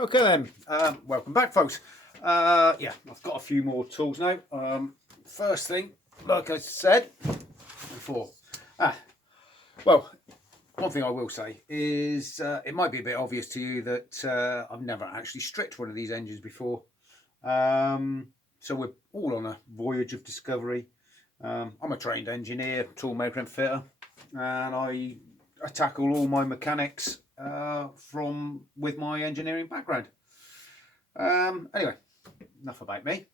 Okay then, welcome back folks. Yeah, I've got a few more tools now. First thing, like I said before, well, one thing I will say is it might be a bit obvious to you that I've never actually stripped one of these engines before. So we're all on a voyage of discovery. I'm a trained engineer, tool maker and fitter, and I tackle all my mechanics with my engineering background. Anyway, enough about me.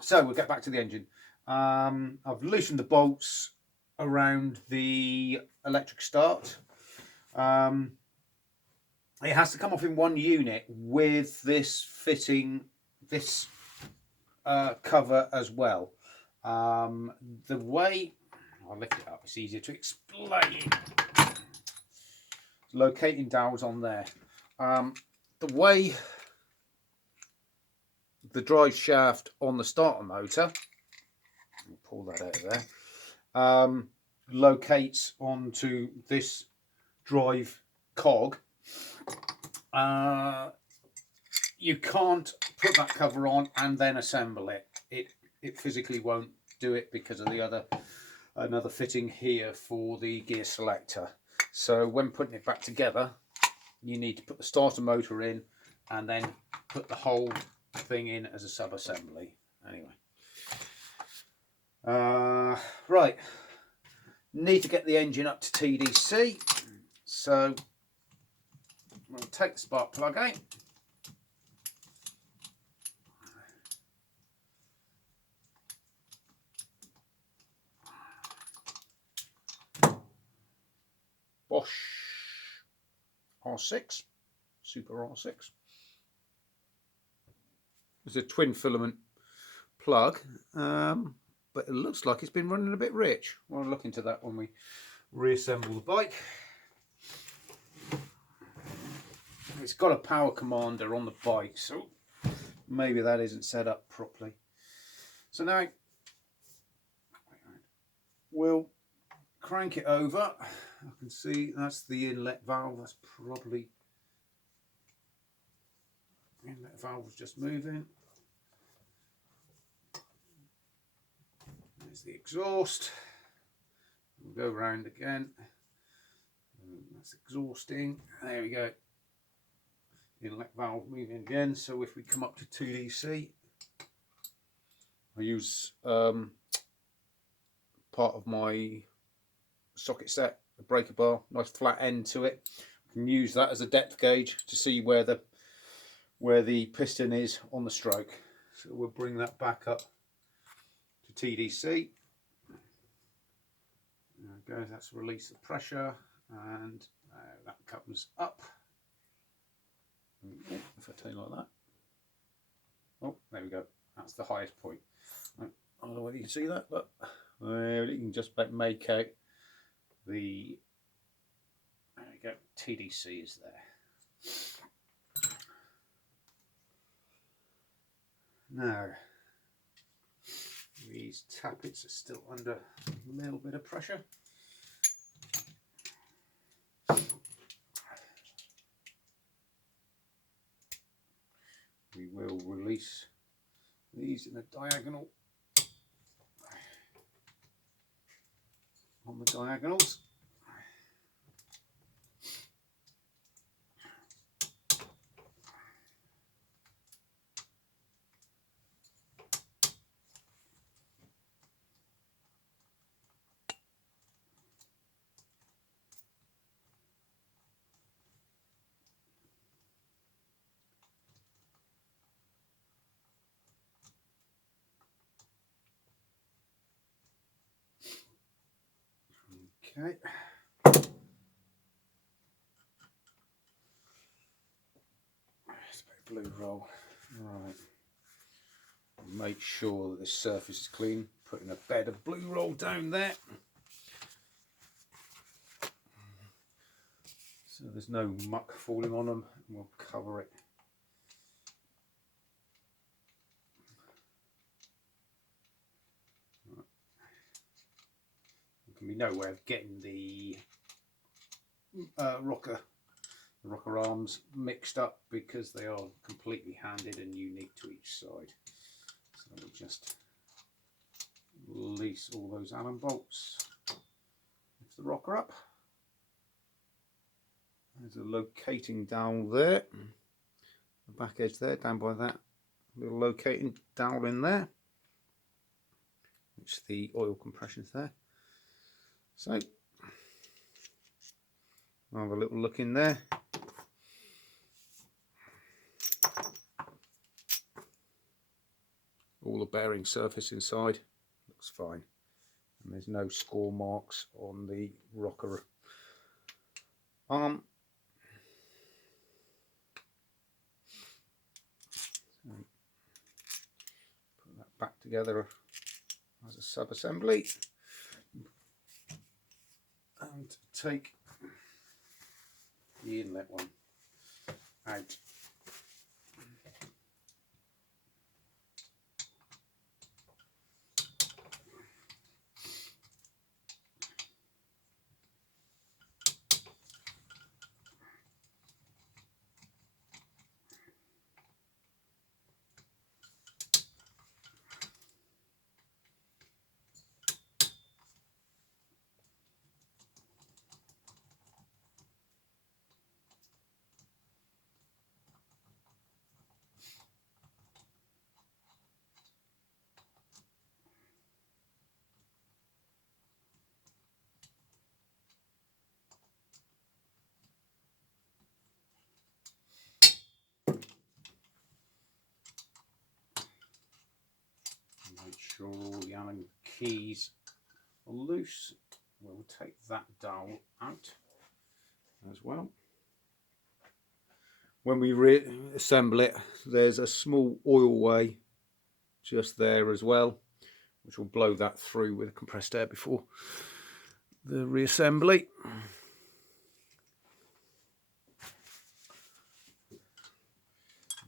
So we'll get back to the engine. I've loosened the bolts around the electric start. It has to come off in one unit with this fitting, this cover as well. The way I'll lift it up, it's easier to explain. Locating dowels on there. The way the drive shaft on the starter motor, pull that out of there, locates onto this drive cog. You can't put that cover on and then assemble it. It physically won't do it because of the another fitting here for the gear selector. So when putting it back together, you need to put the starter motor in and then put the whole thing in as a sub-assembly. Anyway, right, need to get the engine up to TDC, so I'm going to take the spark plug out. Bosch R6, Super R6. It's a twin filament plug, but it looks like it's been running a bit rich. We'll look into that when we reassemble the bike. It's got a power commander on the bike, so maybe that isn't set up properly. So now we'll crank it over. I can see that's the inlet valve. That's probably the inlet valve was just moving. There's the exhaust. We'll go round again. That's exhausting. There we go. Inlet valve moving again. So if we come up to 2DC, I use part of my socket set, a breaker bar, nice flat end to it. You can use that as a depth gauge to see where the piston is on the stroke. So we'll bring that back up to TDC. There we go, that's release the pressure, and that comes up. If I turn like that, oh, there we go, that's the highest point. I don't know whether you can see that, but you can just about make out the, there we go, TDC is there. Now, these tappets are still under a little bit of pressure. We will release these in a diagonal on the diagonals. Okay. It's a bit of blue roll. Right. Make sure that this surface is clean. Putting a bed of blue roll down there. So there's no muck falling on them, and we'll cover it. Right. There can be no way of getting the rocker the rocker arms mixed up because they are completely handed and unique to each side. So we'll just release all those Allen bolts, lift the rocker up. There's a locating dowel there, the back edge there, down by that little locating dowel in there, which the oil compression's there. So I'll have a little look in there. All the bearing surface inside looks fine, and there's no score marks on the rocker arm. So put that back together as a sub-assembly and take the inlet one out. Make sure all the Allen keys are loose. We'll take that dowel out as well. When we reassemble it, there's a small oil way just there as well, which will blow that through with compressed air before the reassembly.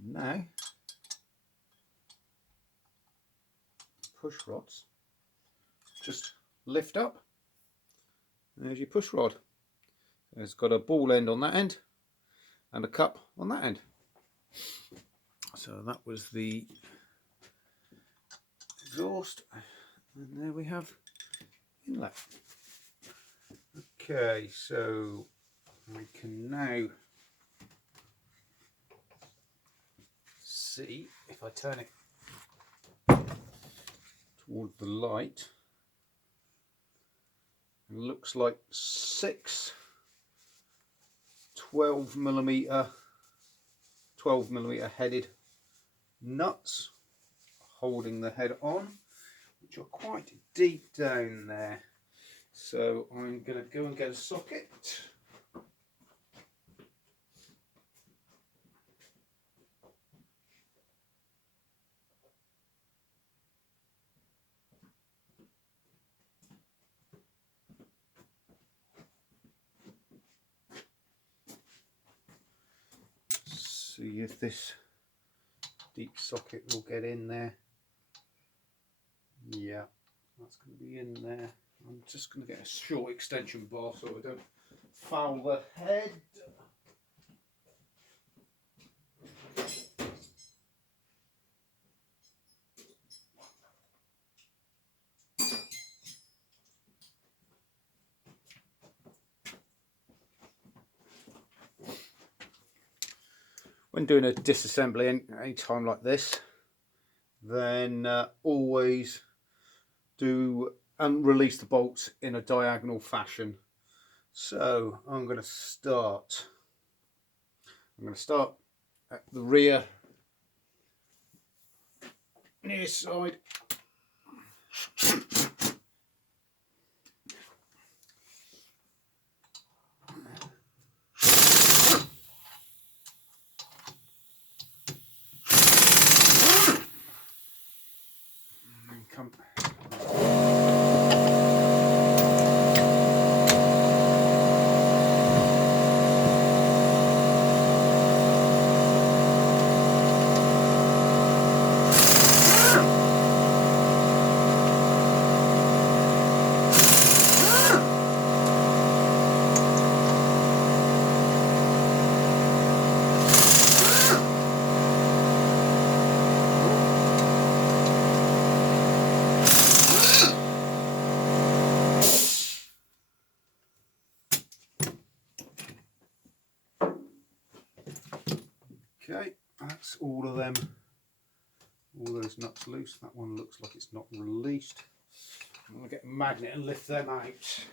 Now, push rods just lift up. There's your push rod. It's got a ball end on that end and a cup on that end. So that was the exhaust, and there we have inlet. Okay, so we can now see, if I turn it toward the light, it looks like 6 12 millimeter headed nuts holding the head on, which are quite deep down there. So I'm going to go and get a socket. See if this deep socket will get in there. Yeah, that's going to be in there. I'm just going to get a short extension bar so I don't foul the head. When doing a disassembly any time like this, then always do release the bolts in a diagonal fashion. So I'm going to start at the rear near side. Come. Okay, that's all of them. All those nuts loose. That one looks like it's not released. I'm going to get a magnet and lift them out.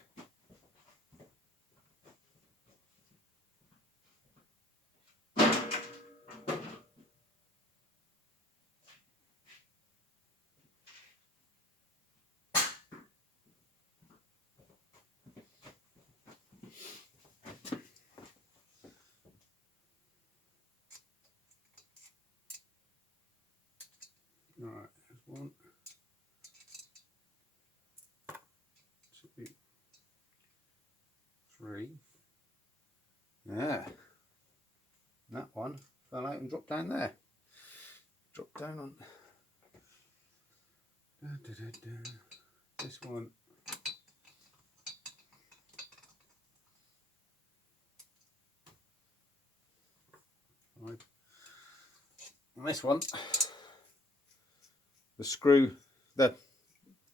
Alright, there's 1, 2, 3. Yeah, that one fell out and dropped down there. Dropped down on this one. Right. And this one, the screw, the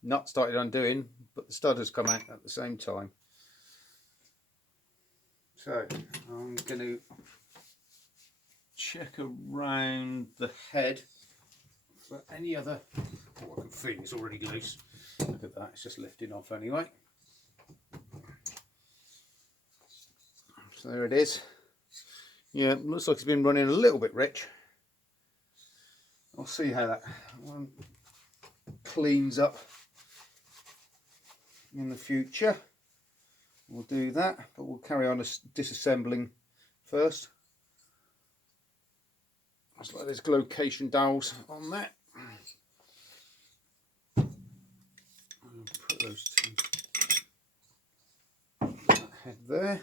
nut started undoing, but the stud has come out at the same time. So I'm going to check around the head for any other. Oh, I can feel it's already loose. Look at that, it's just lifting off anyway. So there it is. Yeah, looks like it's been running a little bit rich. I'll see how that one cleans up in the future. We'll do that, but we'll carry on disassembling first. Just like there's location dowels on that. Put those two, that head there.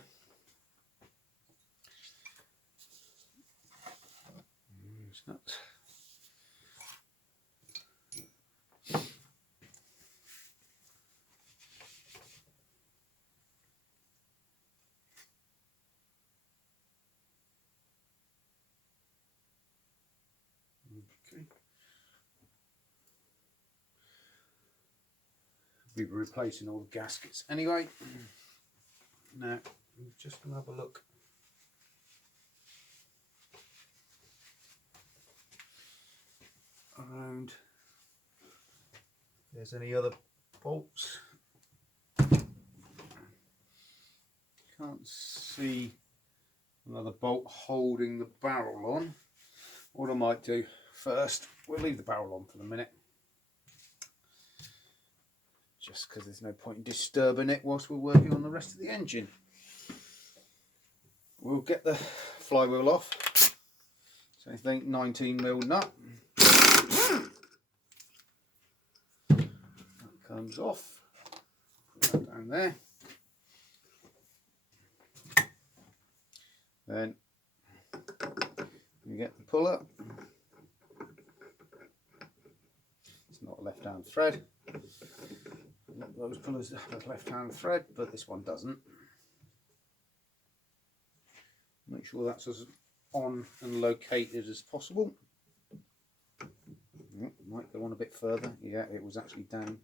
Nuts. Okay. We'll be replacing all the gaskets anyway. Now, I'm just going to have a look. Around if there's any other bolts. Can't see another bolt holding the barrel on. What I might do first, we'll leave the barrel on for the minute, just because there's no point in disturbing it whilst we're working on the rest of the engine. We'll get the flywheel off. So I think 19mm nut. That comes off. Put that down there. Then you get the puller. It's not a left-hand thread. Those pullers have a left-hand thread, but this one doesn't. Make sure that's as on and located as possible. Might go on a bit further. Yeah, it was actually down.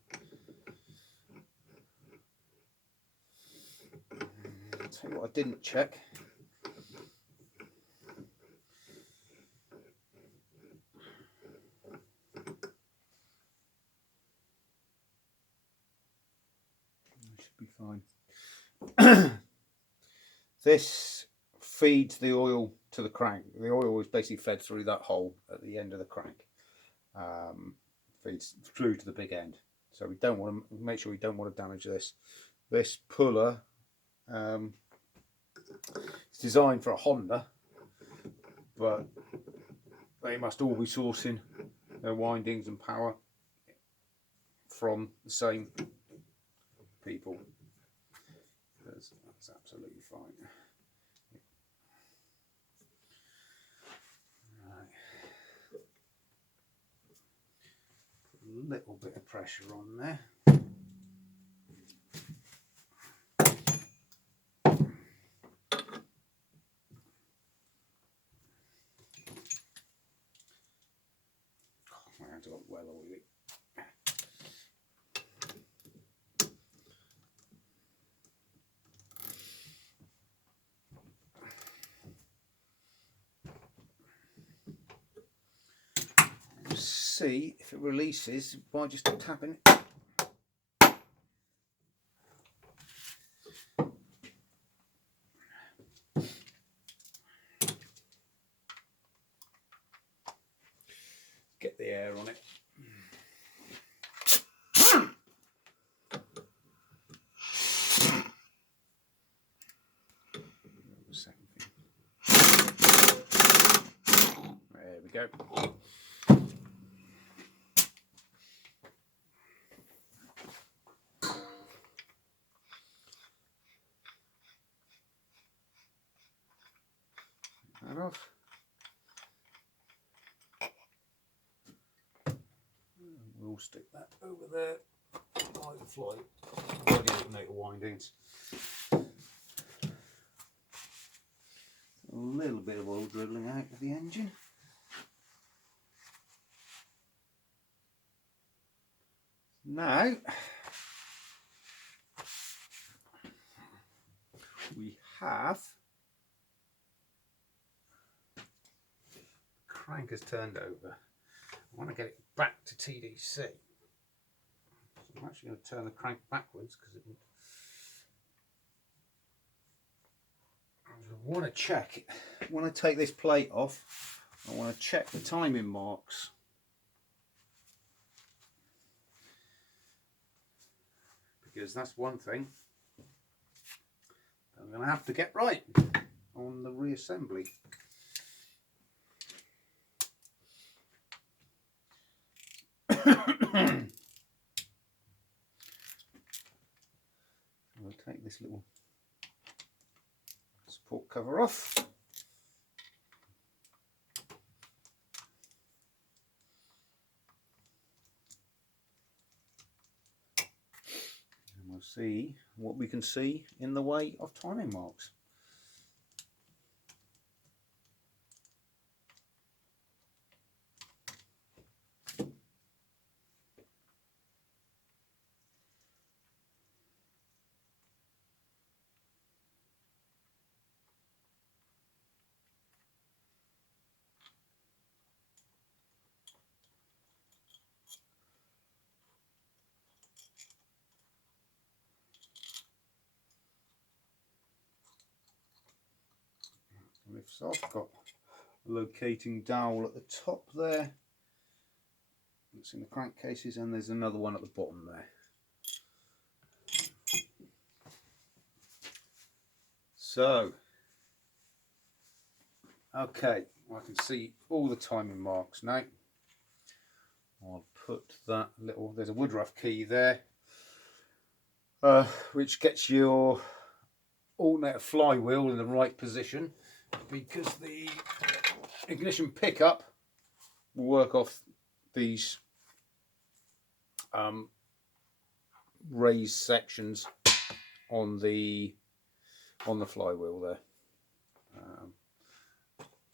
I'll tell you what I didn't check. Should be fine. This feeds the oil to the crank. The oil is basically fed through that hole at the end of the crank. Feeds through to the big end. So we don't want to make sure we don't want to damage this. This puller is designed for a Honda, but they must all be sourcing their windings and power from the same people. That's absolutely fine. A little bit of pressure on there. My hands are well oily. see if it releases by just tapping. Get the air on it. There we go. That off. We'll stick that over there by the fly. Alternator windings. A little bit of oil dribbling out of the engine. Now we have the crank has turned over. I want to get it back to TDC. So I'm actually going to turn the crank backwards because it would. I want to check. I want to take this plate off. I want to check the timing marks. Because that's one thing I'm going to have to get right on the reassembly. I'll take this little support cover off. And we'll see what we can see in the way of timing marks. Lifts off, got a locating dowel at the top there. It's in the crankcases, and there's another one at the bottom there. So, okay, I can see all the timing marks now. I'll put that little, there's a Woodruff key there, which gets your alternator flywheel in the right position, because the ignition pickup will work off these raised sections on the flywheel there.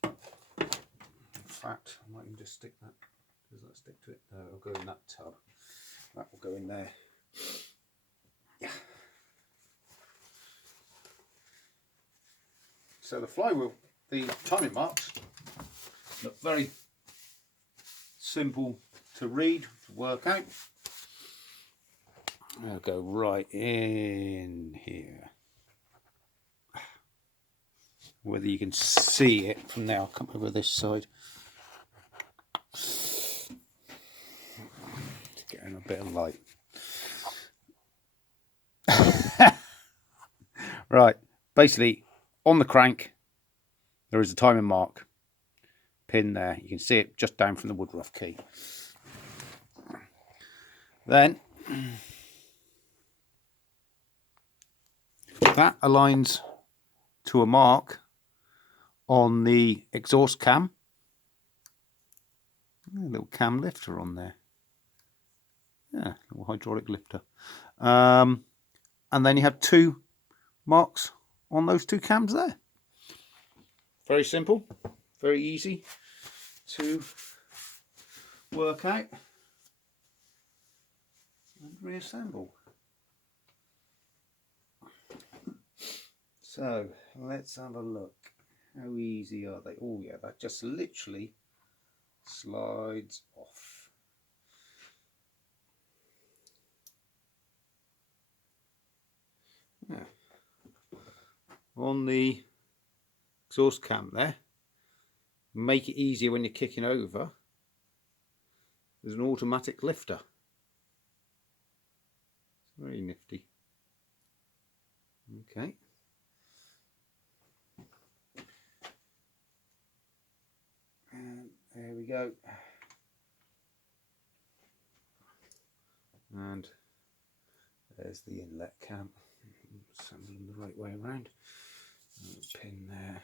In fact, I might even just stick that. Does that stick to it? No, it'll go in that tub. That will go in there. Yeah. So the flywheel, the timing marks look very simple to read, to work out. I'll go right in here. Whether you can see it from now, I'll come over this side. It's getting a bit of light. Right, basically on the crank there is a timing mark pin there. You can see it just down from the Woodruff key. Then that aligns to a mark on the exhaust cam. A little cam lifter on there. Yeah, little hydraulic lifter. And then you have two marks on those two cams there. Very simple, very easy to work out and reassemble. So let's have a look. How easy are they? Oh yeah, that just literally slides off. on the exhaust cam there, make it easier when you're kicking over, there's an automatic lifter. It's very nifty. Okay. And there we go. And there's the inlet cam. Assemble them the right way around. Pin there.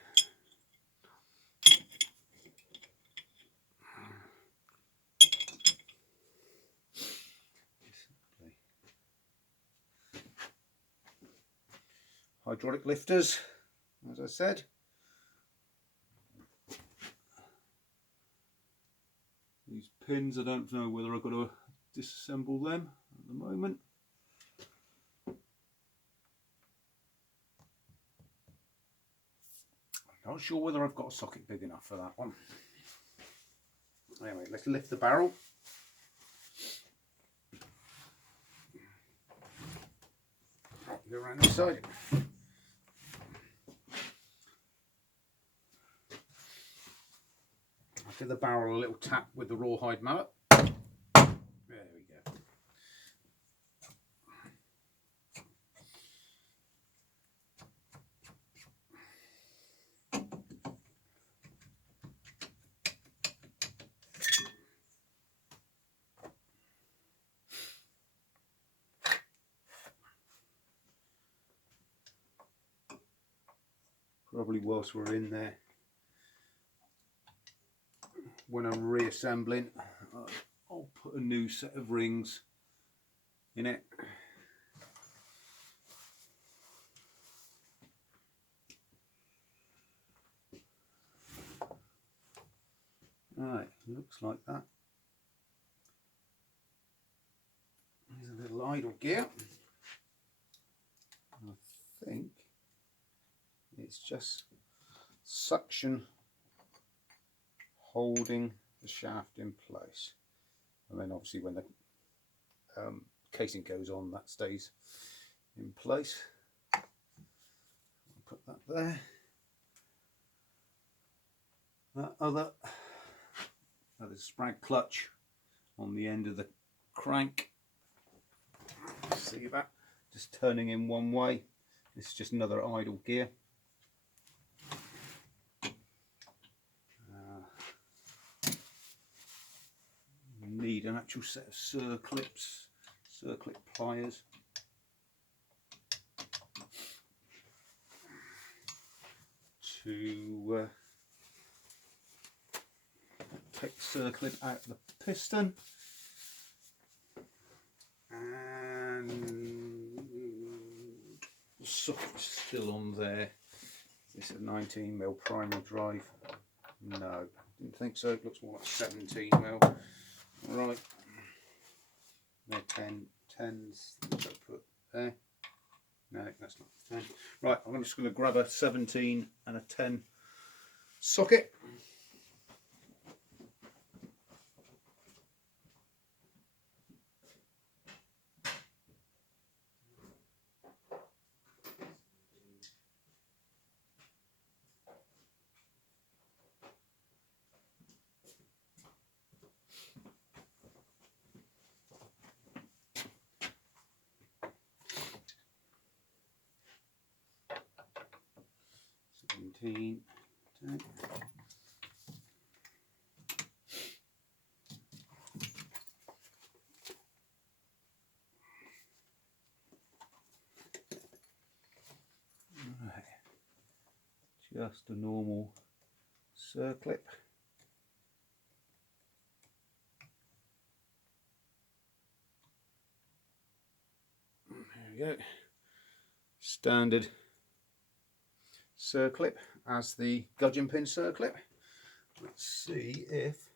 Hydraulic lifters, as I said. These pins, I don't know whether I've got to disassemble them at the moment. Not sure whether I've got a socket big enough for that one. Anyway, let's lift the barrel. Go around this side. I'll give the barrel a little tap with the rawhide mallet. There we go. Probably whilst we're in there, when I'm reassembling, I'll put a new set of rings in it. Right, looks like that. There's a little idle gear. I think it's just suction holding the shaft in place, and then obviously when the casing goes on, that stays in place. Put that there. That other, that is sprag clutch on the end of the crank. See that? Just turning in one way. This is just another idle gear. Need an actual set of circlip pliers. To take the circlip out of the piston. And the socket's still on there. Is this a 19mm primary drive? No, didn't think so. It looks more like 17mm. Right, no 10s that I put there. No, that's not 10. Right, I'm just going to grab a 17 and a 10 socket. Okay. Right. Just a normal circlip. There we go. Standard circlip as the gudgeon pin circlip. Let's see if,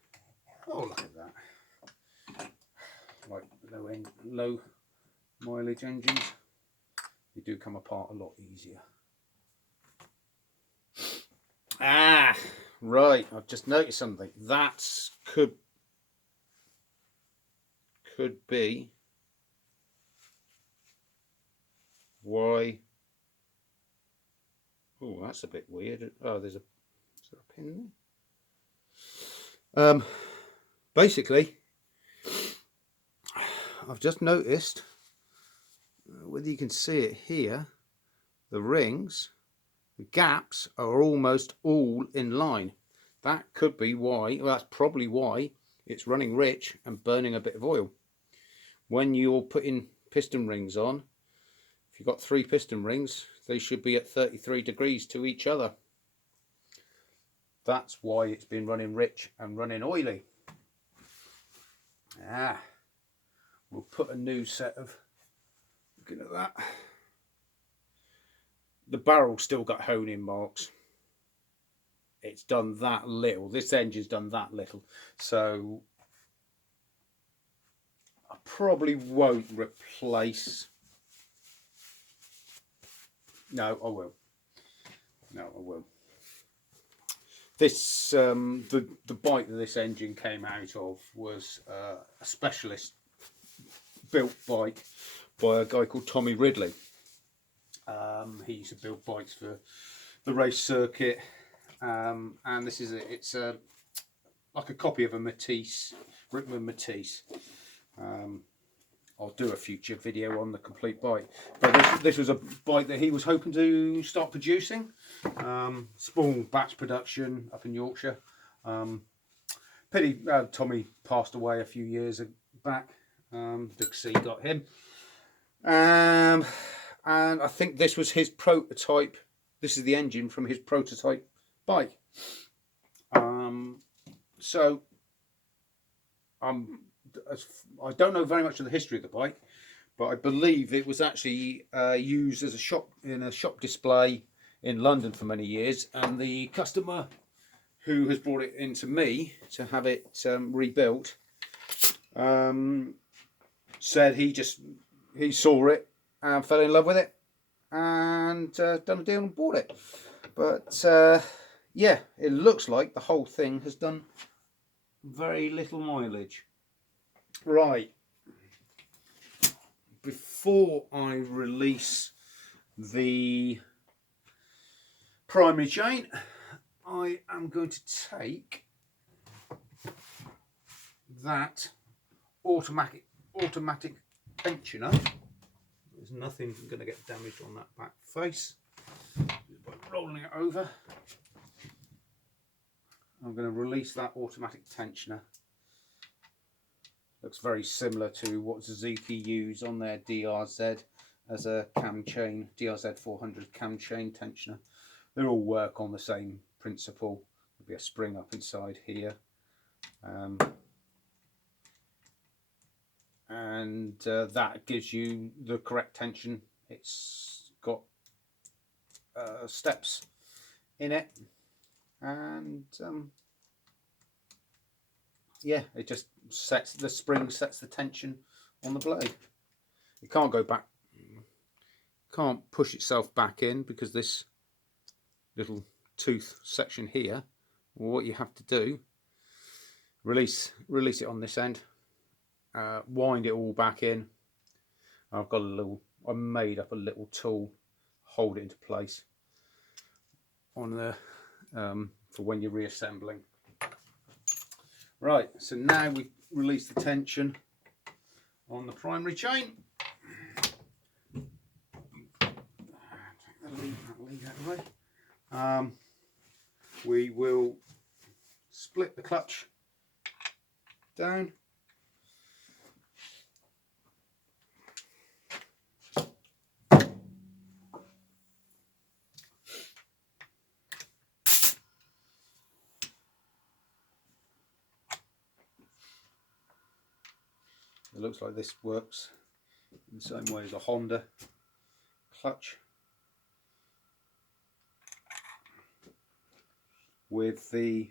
oh look at that, like low mileage engines, they do come apart a lot easier. Ah, right, I've just noticed something. That could be why Oh, that's a bit weird. Oh, is there a pin there? Basically, I've just noticed, whether you can see it here, the rings, the gaps are almost all in line. That could be why, well, that's probably why it's running rich and burning a bit of oil. When you're putting piston rings on, if you've got 3 piston rings, they should be at 33 degrees to each other. That's why it's been running rich and running oily. We'll put a new set of, looking at that, the barrel's still got honing marks. It's done that little, this engine's done that little, so I probably won't replace. No, I will. This the bike that this engine came out of was a specialist built bike by a guy called Tommy Ridley. He used to build bikes for the race circuit, and this is it's like a copy of a Matisse, Rickman Matisse. I'll do a future video on the complete bike, but this was a bike that he was hoping to start producing. Small batch production up in Yorkshire. Pity Tommy passed away a few years back. Big C got him, and I think this was his prototype. This is the engine from his prototype bike. So I don't know very much of the history of the bike, but I believe it was actually used as a shop display in London for many years, and the customer who has brought it into me to have it rebuilt said he saw it and fell in love with it and done a deal and bought it. But yeah, it looks like the whole thing has done very little mileage. Right, before I release the primary chain, I am going to take that automatic tensioner. There's nothing going to get damaged on that back face. By rolling it over, I'm going to release that automatic tensioner. Looks very similar to what Suzuki use on their DRZ as a cam chain, DRZ 400 cam chain tensioner. They all work on the same principle. There'll be a spring up inside here, and that gives you the correct tension. It's got steps in it, and yeah, it just sets the spring, sets the tension on the blade. It can't go back, can't push itself back in because this little tooth section here. Well, what you have to do, release it on this end, wind it all back in. I've got I made up a little tool, hold it into place on the for when you're reassembling. Right, so now we release the tension on the primary chain. Take that lead out of the way. We will split the clutch down. It looks like this works in the same way as a Honda clutch, with the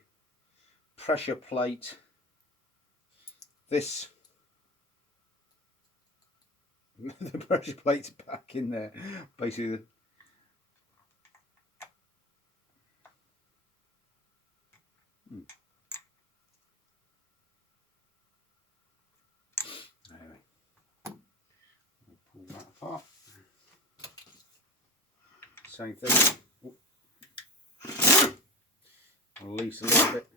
pressure plate. The pressure plate's back in there, basically. Anyway, we'll pull that apart. Same thing. piece a little bit.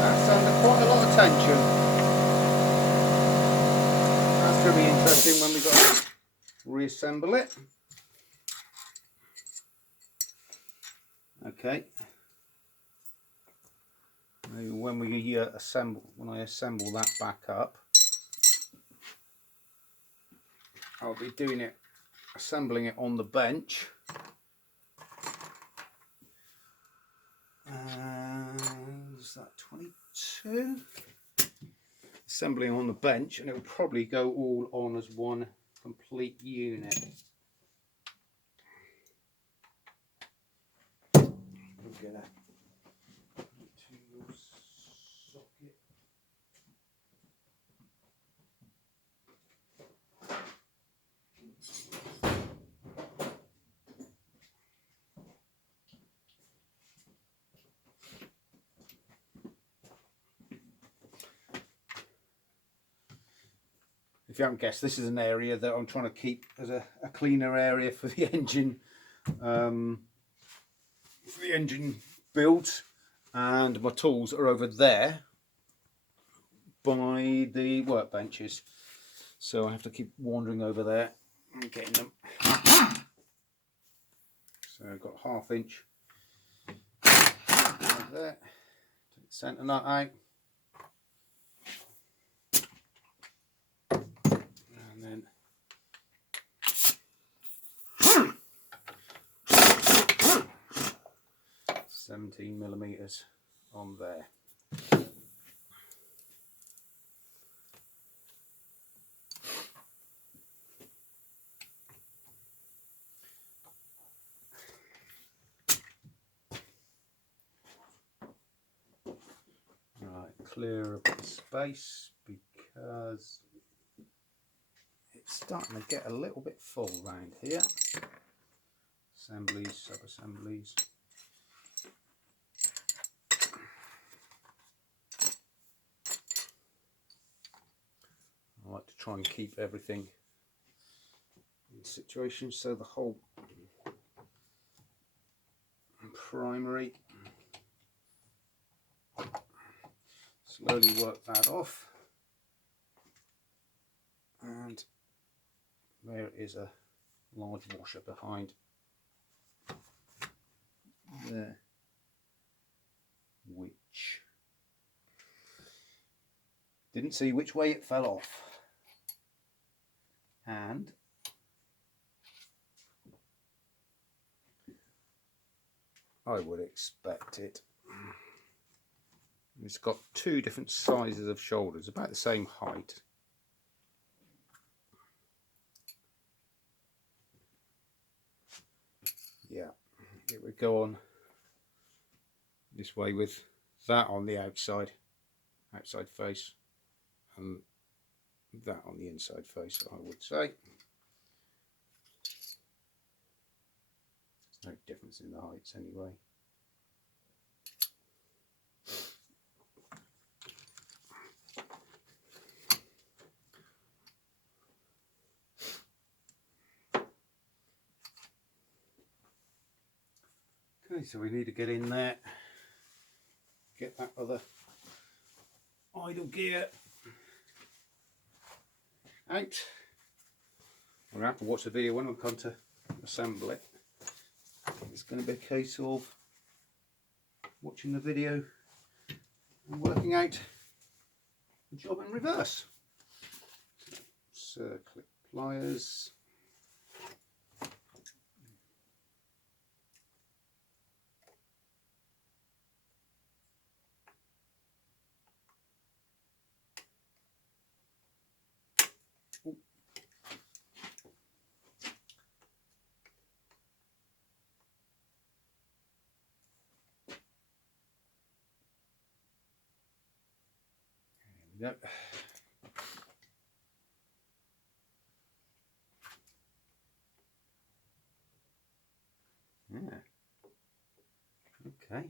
That's under quite a lot of tension. That's going to be interesting when we got to reassemble it. Okay. Maybe when I assemble that back up, I'll be assembling it on the bench. Is that 22? Assembling on the bench, and it will probably go all on as one complete unit. I'm gonna put it to your socket. If you haven't guessed, this is an area that I'm trying to keep as a cleaner area for the engine, build, and my tools are over there by the workbenches, so I have to keep wandering over there and getting them. So I've got 1/2 inch over there. Take the centre nut out. And then 17mm on there. Right, clear a bit of space because it's starting to get a little bit full round here. Assemblies, sub-assemblies. I like to try and keep everything in situation, so the whole primary, slowly work that off, and there is a large washer behind there, which didn't see which way it fell off, and I would expect it. It's got 2 different sizes of shoulders, about the same height. Yeah, it would go on this way with that on the outside face, and that on the inside face, I would say. There's no difference in the heights anyway. Okay, so we need to get in there, get that other idle gear out. I'm going to have to watch the video when I come to assemble it. It's going to be a case of watching the video and working out the job in reverse. Circlip pliers. There we go. Yeah. Okay.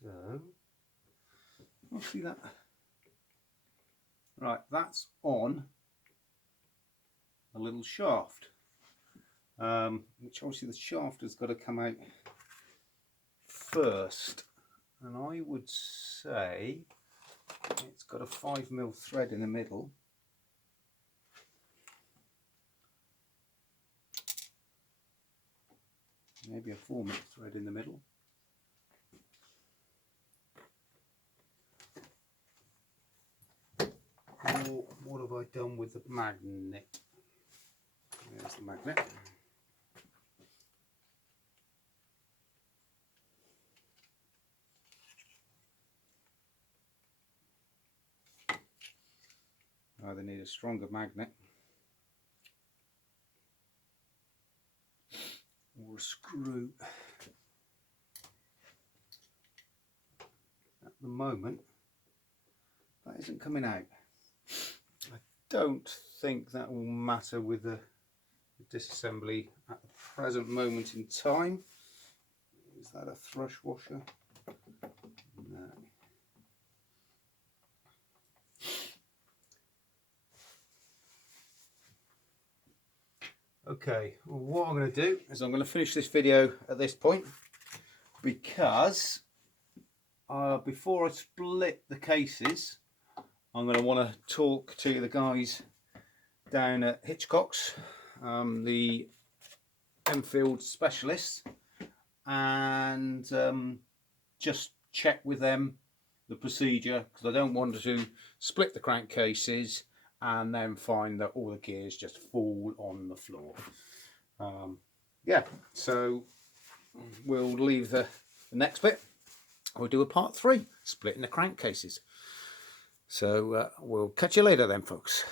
So, I'll see that. Right, that's on a little shaft, which obviously the shaft has got to come out first, and I would say it's got a 5mm thread in the middle. Maybe a 4mm thread in the middle. Or what have I done with the magnet? There's the magnet. Either need a stronger magnet or a screw. At the moment, that isn't coming out. I don't think that will matter with the disassembly at the present moment in time. Is that a thrush washer? No. Okay, well, what I'm going to do is I'm going to finish this video at this point, because before I split the cases, I'm going to want to talk to the guys down at Hitchcock's, the Enfield specialists, and just check with them the procedure, because I don't want to split the crankcases and then find that all the gears just fall on the floor. Yeah, so we'll leave the next bit. We'll do a part 3, splitting the crankcases. So we'll catch you later then, folks.